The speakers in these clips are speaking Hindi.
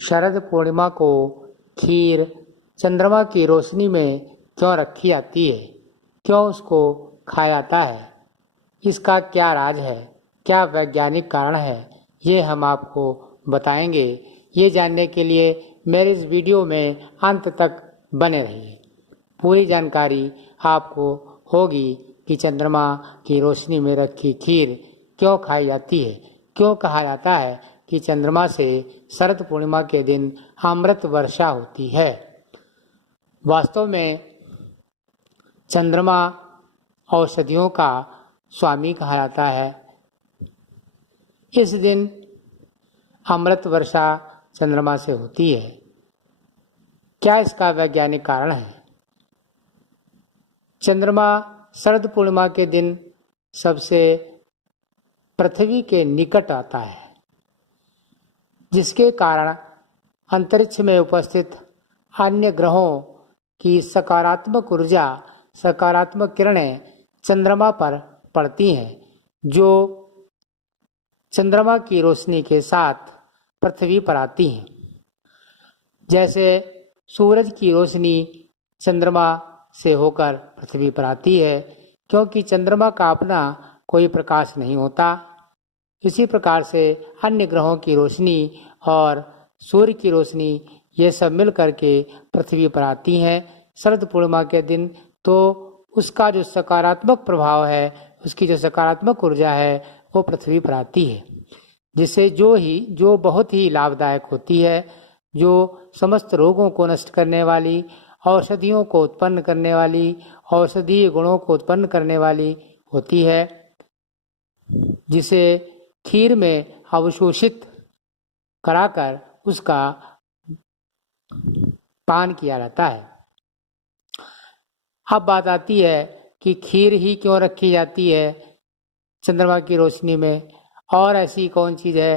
शरद पूर्णिमा को खीर चंद्रमा की रोशनी में क्यों रखी जाती है, क्यों उसको खाया जाता है, इसका क्या राज है, क्या वैज्ञानिक कारण है, ये हम आपको बताएंगे। ये जानने के लिए मेरे इस वीडियो में अंत तक बने रहिए। पूरी जानकारी आपको होगी कि चंद्रमा की रोशनी में रखी खीर क्यों खाई जाती है, क्यों कहा जाता है कि चंद्रमा से शरद पूर्णिमा के दिन अमृत वर्षा होती है। वास्तव में चंद्रमा औषधियों का स्वामी कहा जाता है। इस दिन अमृत वर्षा चंद्रमा से होती है। क्या इसका वैज्ञानिक कारण है? चंद्रमा शरद पूर्णिमा के दिन सबसे पृथ्वी के निकट आता है, जिसके कारण अंतरिक्ष में उपस्थित अन्य ग्रहों की सकारात्मक ऊर्जा, सकारात्मक किरणें चंद्रमा पर पड़ती हैं, जो चंद्रमा की रोशनी के साथ पृथ्वी पर आती हैं। जैसे सूरज की रोशनी चंद्रमा से होकर पृथ्वी पर आती है, क्योंकि चंद्रमा का अपना कोई प्रकाश नहीं होता। इसी प्रकार से अन्य ग्रहों की रोशनी और सूर्य की रोशनी ये सब मिल करके पृथ्वी पर आती हैं शरद पूर्णिमा के दिन। तो उसका जो सकारात्मक प्रभाव है, उसकी जो सकारात्मक ऊर्जा है, वो पृथ्वी पर आती है, जिससे जो बहुत ही लाभदायक होती है, जो समस्त रोगों को नष्ट करने वाली, औषधियों को उत्पन्न करने वाली, औषधीय गुणों को उत्पन्न करने वाली होती है, जिसे खीर में अवशोषित कराकर उसका पान किया जाता है। अब बात आती है कि खीर ही क्यों रखी जाती है चंद्रमा की रोशनी में, और ऐसी कौन चीज़ है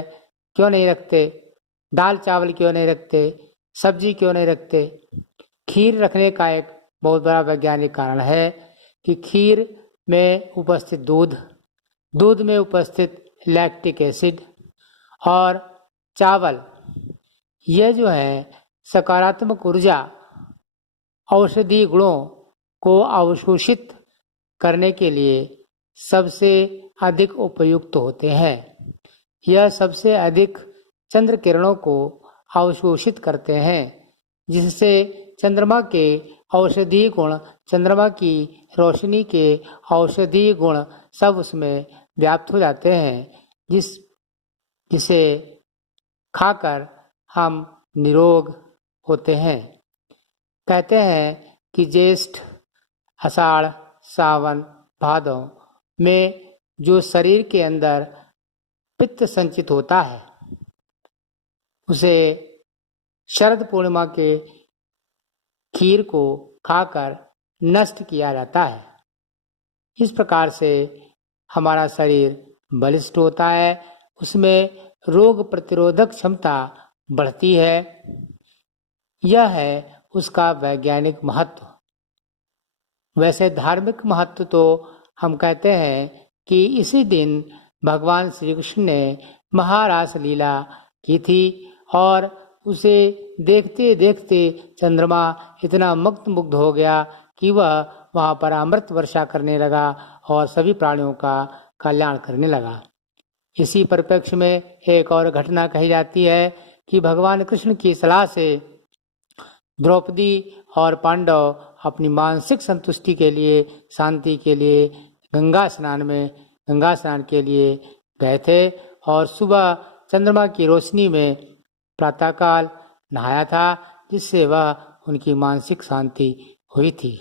क्यों नहीं रखते, दाल चावल क्यों नहीं रखते, सब्जी क्यों नहीं रखते। खीर रखने का एक बहुत बड़ा वैज्ञानिक कारण है कि खीर में उपस्थित दूध में उपस्थित लैक्टिक एसिड और चावल, यह जो है सकारात्मक ऊर्जा, औषधीय गुणों को अवशोषित करने के लिए सबसे अधिक उपयुक्त होते हैं। यह सबसे अधिक चंद्र किरणों को अवशोषित करते हैं, जिससे चंद्रमा के औषधीय गुण, चंद्रमा की रोशनी के औषधीय गुण सब उसमें व्याप्त हो जाते हैं, जिसे खाकर हम निरोग होते हैं। कहते हैं कि ज्येष्ठ, आषाढ़, सावन, भादौ में जो शरीर के अंदर पित्त संचित होता है, उसे शरद पूर्णिमा के खीर को खाकर नष्ट किया जाता है। इस प्रकार से हमारा शरीर बलिष्ठ होता है, उसमें रोग प्रतिरोधक क्षमता बढ़ती है। यह है उसका वैज्ञानिक महत्व। वैसे धार्मिक महत्व तो हम कहते हैं कि इसी दिन भगवान श्री कृष्ण ने महारास लीला की थी, और उसे देखते देखते चंद्रमा इतना मुग्ध हो गया कि वह वहाँ पर अमृत वर्षा करने लगा और सभी प्राणियों का कल्याण करने लगा। इसी परिप्रेक्ष्य में एक और घटना कही जाती है कि भगवान कृष्ण की सलाह से द्रौपदी और पांडव अपनी मानसिक संतुष्टि के लिए, शांति के लिए गंगा स्नान के लिए गए थे, और सुबह चंद्रमा की रोशनी में प्रातःकाल नहाया था, जिससे वह उनकी मानसिक शांति हुई थी।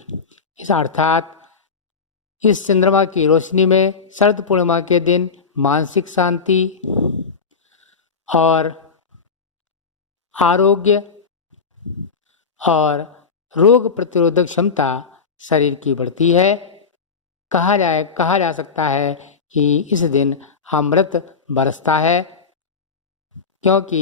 इस अर्थात इस चंद्रमा की रोशनी में शरद पूर्णिमा के दिन मानसिक शांति और आरोग्य और रोग प्रतिरोधक क्षमता शरीर की बढ़ती है। कहा जा सकता है कि इस दिन अमृत बरसता है, क्योंकि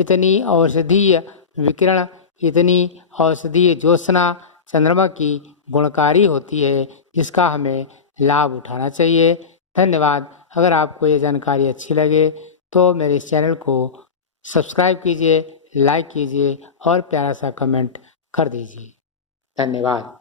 इतनी औषधीय विकिरण, इतनी औषधीय ज्योत्सना चंद्रमा की गुणकारी होती है, जिसका हमें लाभ उठाना चाहिए। धन्यवाद। अगर आपको ये जानकारी अच्छी लगे तो मेरे इस चैनल को सब्सक्राइब कीजिए, लाइक कीजिए और प्यारा सा कमेंट कर दीजिए। धन्यवाद।